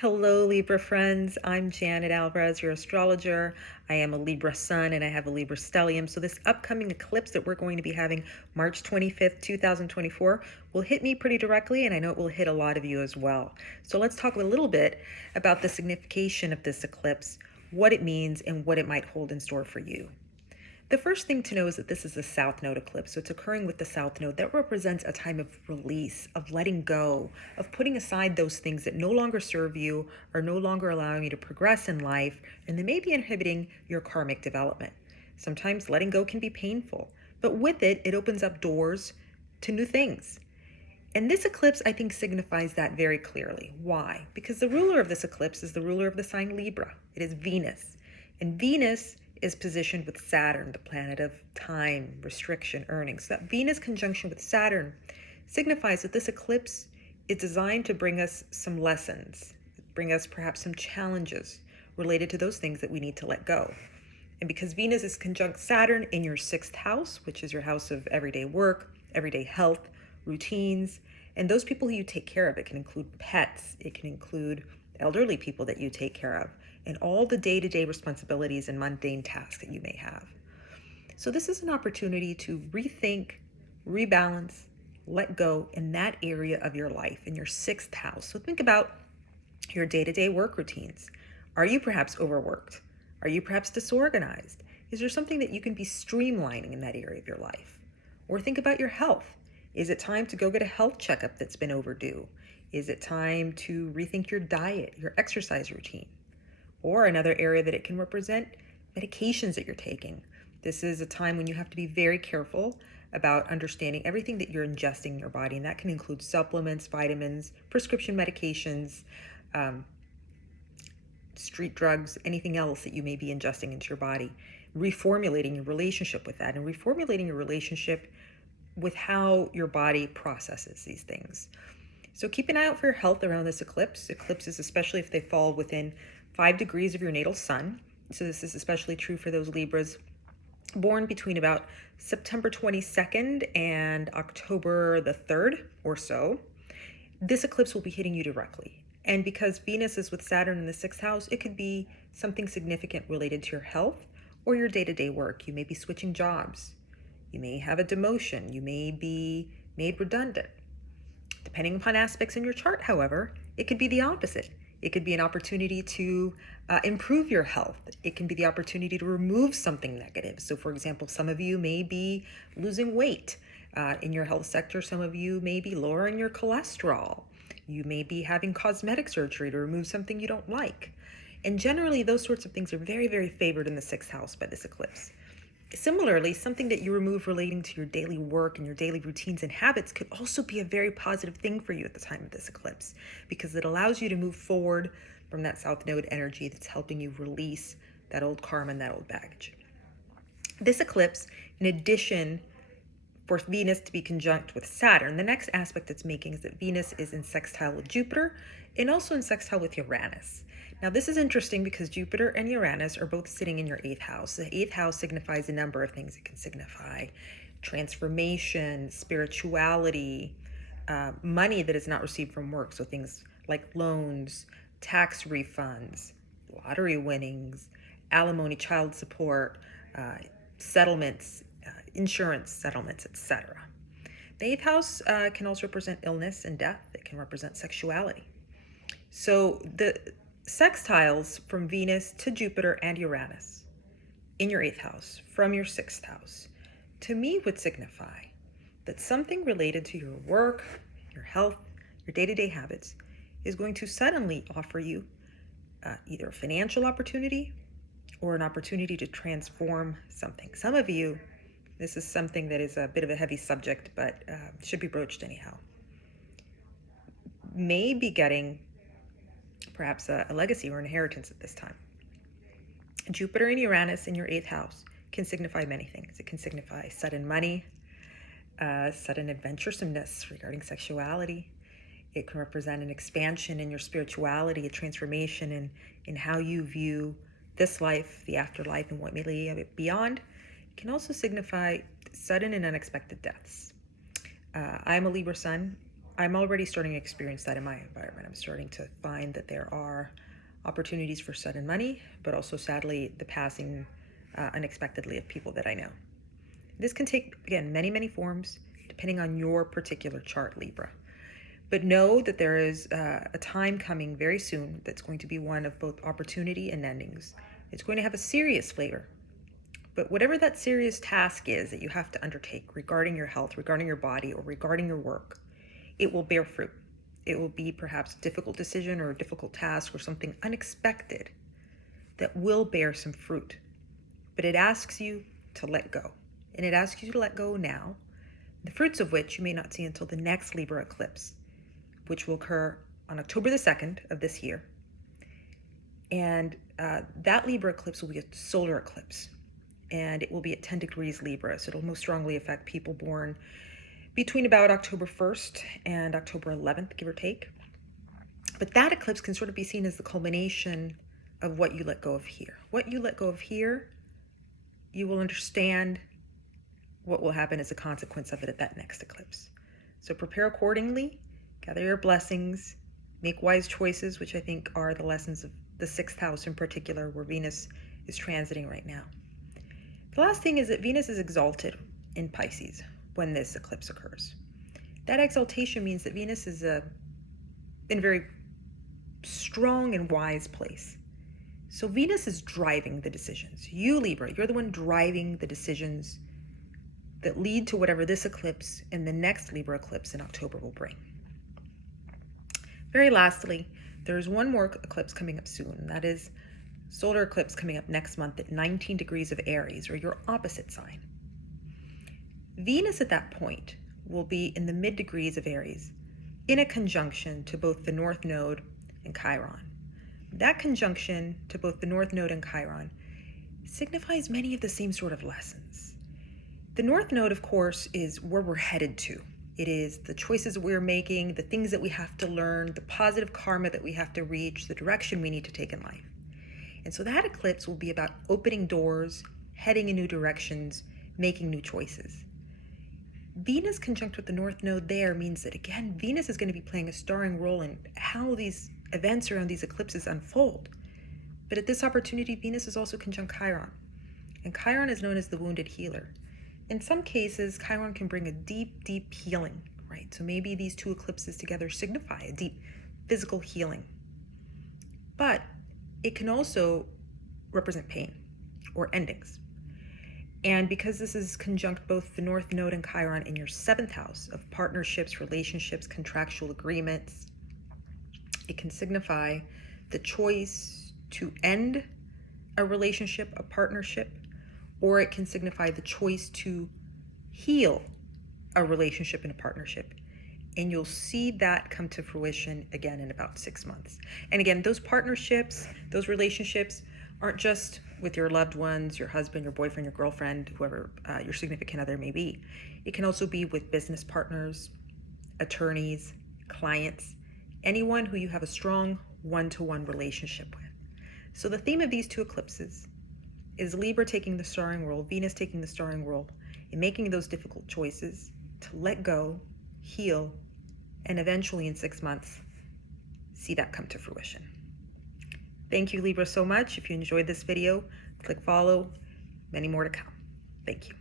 Hello, Libra friends. I'm Janet Alvarez, your astrologer. I am a Libra sun and I have a Libra stellium. So, this upcoming eclipse that we're going to be having March 25th, 2024, will hit me pretty directly, and I know it will hit a lot of you as well. So, let's talk a little bit about the signification of this eclipse, what it means, and what it might hold in store for you. The first thing to know is that this is a South Node eclipse, so it's occurring with the South Node. That represents a time of release, of letting go, of putting aside those things that no longer serve you, are no longer allowing you to progress in life, and they may be inhibiting your karmic development. Sometimes letting go can be painful, but with it, it opens up doors to new things. And this eclipse, I think, signifies that very clearly. Why? Because the ruler of this eclipse is the ruler of the sign Libra. It is Venus. And Venus is positioned with Saturn, the planet of time, restriction, earnings. That Venus conjunction with Saturn signifies that this eclipse is designed to bring us some lessons, bring us perhaps some challenges related to those things that we need to let go. And because Venus is conjunct Saturn in your sixth house, which is your house of everyday work, everyday health, routines, and those people who you take care of, it can include pets, it can include elderly people that you take care of, and all the day-to-day responsibilities and mundane tasks that you may have. So this is an opportunity to rethink, rebalance, let go in that area of your life, in your sixth house. So think about your day-to-day work routines. Are you perhaps overworked? Are you perhaps disorganized? Is there something that you can be streamlining in that area of your life? Or think about your health. Is it time to go get a health checkup that's been overdue? Is it time to rethink your diet, your exercise routine? Or another area that it can represent, medications that you're taking. This is a time when you have to be very careful about understanding everything that you're ingesting in your body, and that can include supplements, vitamins, prescription medications, street drugs, anything else that you may be ingesting into your body. Reformulating your relationship with that, and reformulating your relationship with how your body processes these things. So keep an eye out for your health around this eclipse. Eclipses, especially if they fall within 5 degrees of your natal sun. So this is especially true for those Libras born between about September 22nd and October the 3rd or so. This eclipse will be hitting you directly. And because Venus is with Saturn in the sixth house, it could be something significant related to your health or your day-to-day work. You may be switching jobs. You may have a demotion. You may be made redundant. Depending upon aspects in your chart, however, it could be the opposite. It could be an opportunity to improve your health. It can be the opportunity to remove something negative. So, for example, some of you may be losing weight in your health sector. Some of you may be lowering your cholesterol. You may be having cosmetic surgery to remove something you don't like. And generally, those sorts of things are very, very favored in the sixth house by this eclipse. Similarly, something that you remove relating to your daily work and your daily routines and habits could also be a very positive thing for you at the time of this eclipse, because it allows you to move forward from that South Node energy that's helping you release that old karma and that old baggage. This eclipse, in addition for Venus to be conjunct with Saturn, the next aspect it's making is that Venus is in sextile with Jupiter and also in sextile with Uranus. Now, this is interesting because Jupiter and Uranus are both sitting in your eighth house. The eighth house signifies a number of things. It can signify transformation, spirituality, money that is not received from work. So things like loans, tax refunds, lottery winnings, alimony, child support, settlements, insurance settlements, etc. The eighth house can also represent illness and death. It can represent sexuality. So the sextiles from Venus to Jupiter and Uranus in your eighth house from your sixth house, to me, would signify that something related to your work, your health, your day-to-day habits is going to suddenly offer you either a financial opportunity or an opportunity to transform something. Some of you, this is something that is a bit of a heavy subject, but should be broached anyhow, may be getting perhaps a legacy or inheritance at this time. Jupiter and Uranus in your eighth house can signify many things. It can signify sudden money, sudden adventuresomeness regarding sexuality. It can represent an expansion in your spirituality, a transformation in how you view this life, the afterlife, and what may lay beyond. It can also signify sudden and unexpected deaths. I'm a Libra sun. I'm already starting to experience that in my environment. I'm starting to find that there are opportunities for sudden money, but also sadly the passing unexpectedly of people that I know. This can take, again, many, many forms depending on your particular chart, Libra. But know that there is a time coming very soon that's going to be one of both opportunity and endings. It's going to have a serious flavor. But whatever that serious task is that you have to undertake regarding your health, regarding your body, or regarding your work, it will bear fruit. It will be perhaps a difficult decision or a difficult task or something unexpected that will bear some fruit. But it asks you to let go. And it asks you to let go now, the fruits of which you may not see until the next Libra eclipse, which will occur on October the 2nd of this year. And that Libra eclipse will be a solar eclipse. And it will be at 10 degrees Libra. So it'll most strongly affect people born between about October 1st and October 11th, give or take. But that eclipse can sort of be seen as the culmination of what you let go of here. What you let go of here, you will understand what will happen as a consequence of it at that next eclipse. So prepare accordingly, gather your blessings, make wise choices, which I think are the lessons of the 6th house in particular, where Venus is transiting right now. The last thing is that Venus is exalted in Pisces when this eclipse occurs. That exaltation means that Venus is in a very strong and wise place. So Venus is driving the decisions. You, Libra, you're the one driving the decisions that lead to whatever this eclipse and the next Libra eclipse in October will bring. Very lastly, there's one more eclipse coming up soon, and that is solar eclipse coming up next month at 19 degrees of Aries, or your opposite sign. Venus at that point will be in the mid degrees of Aries, in a conjunction to both the North Node and Chiron. That conjunction to both the North Node and Chiron signifies many of the same sort of lessons. The North Node, of course, is where we're headed to. It is the choices we're making, the things that we have to learn, the positive karma that we have to reach, the direction we need to take in life. And so that eclipse will be about opening doors, heading in new directions, making new choices. Venus conjunct with the North Node there means that, again, Venus is going to be playing a starring role in how these events around these eclipses unfold. But at this opportunity, Venus is also conjunct Chiron. And Chiron is known as the wounded healer. In some cases, Chiron can bring a deep, deep healing, right? So maybe these two eclipses together signify a deep physical healing. But it can also represent pain or endings. And because this is conjunct both the North Node and Chiron in your 7th house of partnerships, relationships, contractual agreements, it can signify the choice to end a relationship, a partnership, or it can signify the choice to heal a relationship and a partnership. And you'll see that come to fruition again in about 6 months. And again, those partnerships, those relationships aren't just with your loved ones, your husband, your boyfriend, your girlfriend, whoever your significant other may be. It can also be with business partners, attorneys, clients, anyone who you have a strong one-to-one relationship with. So the theme of these two eclipses is Libra taking the starring role, Venus taking the starring role in making those difficult choices to let go, heal, and eventually in 6 months, see that come to fruition. Thank you, Libra, so much. If you enjoyed this video, click follow. Many more to come. Thank you.